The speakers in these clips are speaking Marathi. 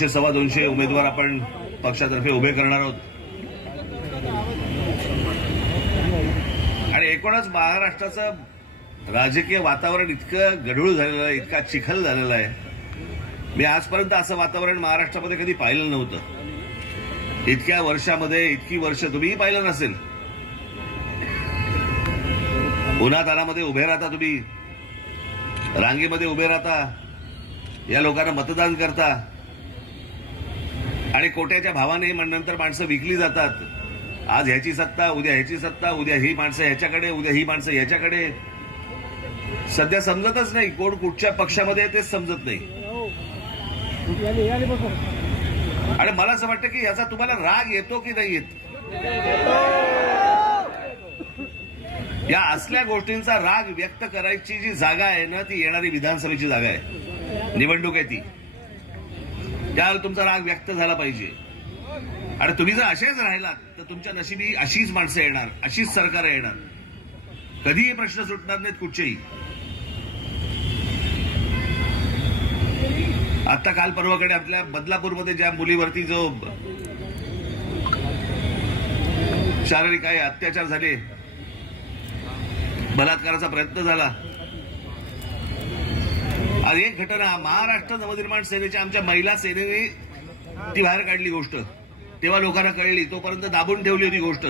200 सव्वा 200 उमेदवार आपण पक्षातर्फे उभे करणार आहोत आणि एकूणच महाराष्ट्राचं राजकीय वातावरण इतकं गढूळ झालेलं आहे, इतका चिखल झालेला आहे. मी आजपर्यंत असं वातावरण महाराष्ट्रामध्ये कधी पाहिलं नव्हतं. इतक्या वर्षामध्ये इतकी वर्ष तुम्हीही पाहिलं नसेल. उन्हातानामध्ये उभे राहता, तुम्ही रांगेमध्ये उभे राहता, या लोकांना मतदान करता आणि कोट्याच्या भावाने नंतर माणसं विकली जातात. आज ह्याची सत्ता, उद्या ह्याची सत्ता, उद्या ही माणसं ह्याच्याकडे, उद्या ही माणसं ह्याच्याकडे. सध्या समजतच नाही कोण कुठच्या पक्षामध्ये आहे, तेच समजत नाही. आणि मला असं वाटतं की याचा तुम्हाला राग येतो की नाही येत. या असल्या गोष्टींचा राग व्यक्त करायची जी जागा आहे ना, ती येणारी विधानसभेची जागा आहे, निवडणूक आहे ती. त्यावेळेला तुमचा राग व्यक्त झाला पाहिजे. आणि तुम्ही जर असेच राहिलात तर तुमच्या नशिबी अशीच माणसं येणार, अशीच सरकार येणार. कधीही प्रश्न सुटणार नाहीत कुठचेही. आता काल परवाकडे आपल्या बदलापूरमध्ये ज्या मुलीवरती जो शारीरिक काही अत्याचार झाले, बलात्काराचा प्रयत्न झाला. आज एक घटना महाराष्ट्र नवनिर्माण सेनेच्या आमच्या महिला सेनेने ती बाहेर काढली गोष्ट. तेव्हा लोकांना कळली, तोपर्यंत दाबून ठेवली होती गोष्ट.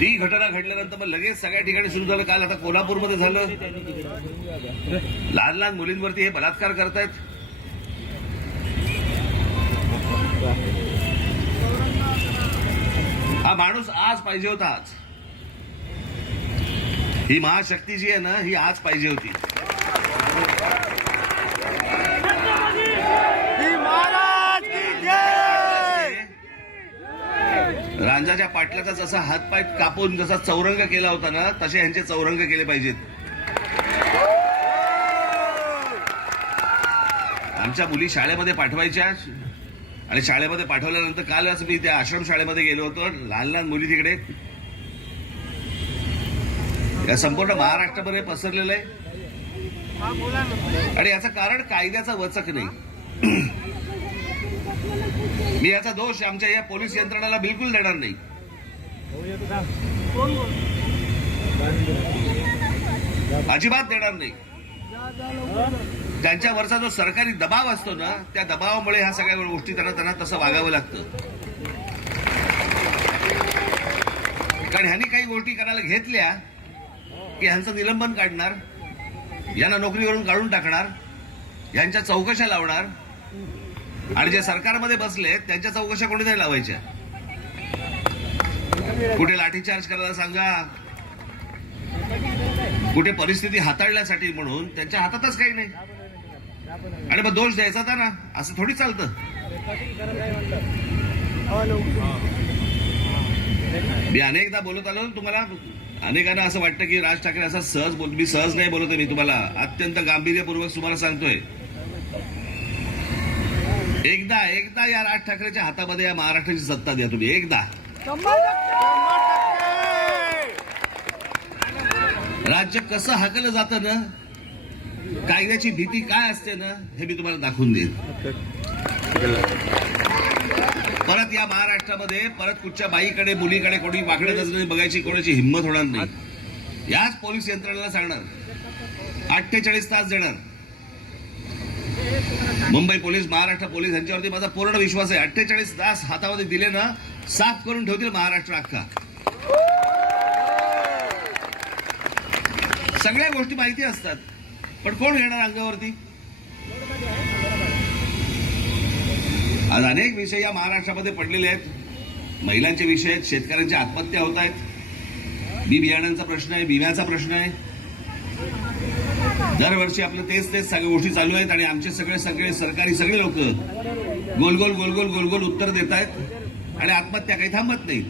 ती घटना घडल्यानंतर मग लगेच सगळ्या ठिकाणी सुरू झालं. काल आता कोल्हापूरमध्ये झालं. लहान लहान मुलींवरती हे बलात्कार करतायत. हा माणूस आज पाहिजे होता. आज ही महाशक्ती जी आहे ना, ही आज पाहिजे होती. रांजाच्या पाटल्याचा जसा हातपाय कापून जसा चौरंग केला होता ना, तसे यांचे चौरंग केले पाहिजेत. आमच्या मुली शाळेमध्ये पाठवायच्या आणि शाळेमध्ये पाठवल्यानंतर कालच मी त्या आश्रम शाळेमध्ये गेलो होतो. लहान लहान मुली तिकडे या संपूर्ण महाराष्ट्रामध्ये पसरलेलं आहे. आणि याचं कारण कायद्याचा वचक नाही. मी याचा दोष आमच्या या पोलीस यंत्रणाला बिलकुल देणार नाही. अजिबात देणार नाही. त्यांच्यावरचा जो सरकारी दबाव असतो ना, त्या दबावामुळे ह्या सगळ्या गोष्टी त्यांना तसं वागावं लागतं. कारण ह्यांनी काही गोष्टी करायला घेतल्या की ह्यांचं निलंबन काढणार, यांना नोकरीवरून काढून टाकणार, यांच्या चौकशा लावणार. आणि जे सरकारमध्ये बसले त्यांच्या चौकशा कोणी नाही लावायच्या. कुठे लाठीचार्ज करायला सांगा, कुठे परिस्थिती हाताळण्यासाठी म्हणून त्यांच्या हातातच काही नाही. आणि मग दोष द्यायचा होता ना, असं थोडी चालतं. मी अनेकदा बोलत आलो तुम्हाला. अनेकांना असं वाटतं की राज ठाकरे असं सहज बोल. मी सहज नाही बोलतोय. मी तुम्हाला अत्यंत गांभीर्यपूर्वक तुम्हाला सांगतोय. एकदा या राज ठाकरेच्या हातामध्ये या महाराष्ट्राची सत्ता द्या तुम्ही. एकदा राज्य कसं हाकलं जातं ना, कायद्याची भीती काय असते ना, हे मी तुम्हाला दाखवून देईन. परत या महाराष्ट्रामध्ये परत कुठच्या बाईकडे मुलीकडे कोणी वाकडे नजरेने बघायची कोणाची हिंमत होणार नाही. याच पोलीस यंत्रणेला सांगणार, 48 तास देणार. मुंबई पोलीस, महाराष्ट्र पोलीस यांच्यावरती माझा पूर्ण विश्वास आहे. 48 तास हातामध्ये दिले ना, साफ करून ठेवतील महाराष्ट्र अख्खा. सगळ्या गोष्टी माहिती असतात, पण कोण घेणार अंगावरती. आज अनेक विषय या महाराष्ट्रामध्ये पडलेले आहेत. महिलांचे विषय आहेत, शेतकऱ्यांच्या आत्महत्या होत आहेत, बी बियाण्यांचा प्रश्न आहे, विम्याचा प्रश्न आहे. दरवर्षी आपलं तेच सगळ्या गोष्टी चालू आहेत. आणि आमचे सगळे सरकारी सगळे लोक गोल गोल उत्तर देत आहेत आणि आत्महत्या काही थांबत नाहीत.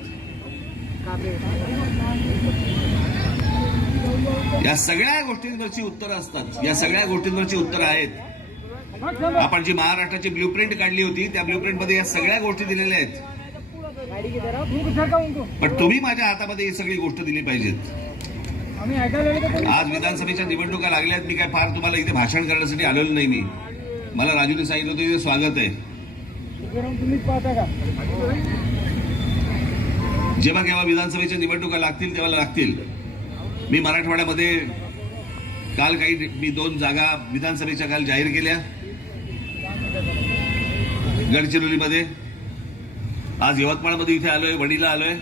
या सगळ्या गोष्टींवरची उत्तरं असतात. या सगळ्या गोष्टींवरची उत्तरं आहेत. आपण जी महाराष्ट्राची ब्ल्यूप्रिंट काढली होती, त्या ब्ल्यूप्रिंट मध्ये या सगळ्या गोष्टी दिलेल्या आहेत. पण तुम्ही माझ्या हातामध्ये ही सगळी गोष्ट दिली पाहिजेत. आज विधानसभेच्या निवडणुका लागल्यात. मी काय फार तुम्हाला इथे भाषण करण्यासाठी आलेलो नाही. मी मला राजूने सांगितलं होतं इथे स्वागत आहे. जेव्हा केव्हा विधानसभेच्या निवडणुका लागतील तेव्हा लागतील. मी मराठवाड्यामध्ये काल मी 2 जागा विधानसभेच्या काल जाहीर केल्या गडचिरोलीमध्ये. आज यवतमाळमध्ये इथे आलोय, वणीला आलोय.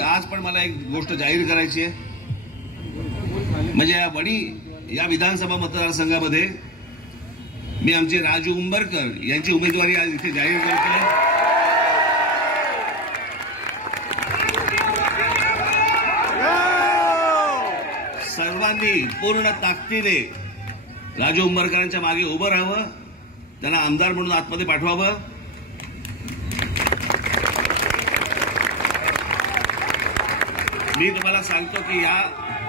आज पण मला एक गोष्ट जाहीर करायची आहे. म्हणजे या वणी या विधानसभा मतदारसंघामध्ये मी आमचे राजू उंबरकर यांची उमेदवारी आज इथे जाहीर करतोय. सर्वांनी पूर्ण ताकदीने राजू उंबरकरांच्या मागे उभं राहावं, त्यांना आमदार म्हणून आतमध्ये पाठवावं. मी तुम्हाला सांगतो की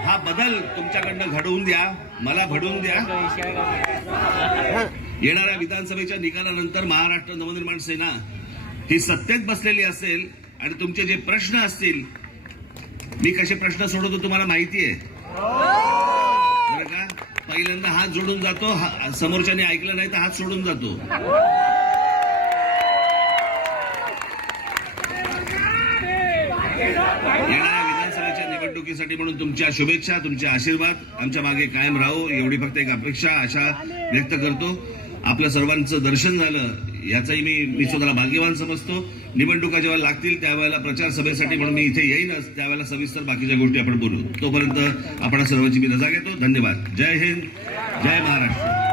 हा बदल तुमच्याकडनं घडवून द्या, मला घडवून द्या. येणाऱ्या विधानसभेच्या निकालानंतर महाराष्ट्र नवनिर्माण सेना ही सत्तेत बसलेली असेल आणि तुमचे जे प्रश्न असतील, मी कसे प्रश्न सोडवतो तुम्हाला माहिती आहे बरं का. पहिल्यांदा हात जोडून जातो, समोरच्याने ऐकलं नाही तर हात सोडून जातो. येणाऱ्या विधानसभेच्या निवडणुकीसाठी म्हणून तुमच्या शुभेच्छा, तुमचे आशीर्वाद आमच्या मागे कायम राहो एवढी फक्त एक अपेक्षा आशा व्यक्त करतो. आपल्या सर्वांचं दर्शन झालं याचाही मी स्वतःला भाग्यवान समजतो. निवडणुका जेव्हा लागतील त्यावेळेला प्रचार सभेसाठी म्हणून मी इथे येईनच, त्यावेळेला सविस्तर बाकीच्या गोष्टी आपण बोलू. तोपर्यंत आपण सर्वांची मी रजा घेतो. धन्यवाद. जय हिंद, जय महाराष्ट्र.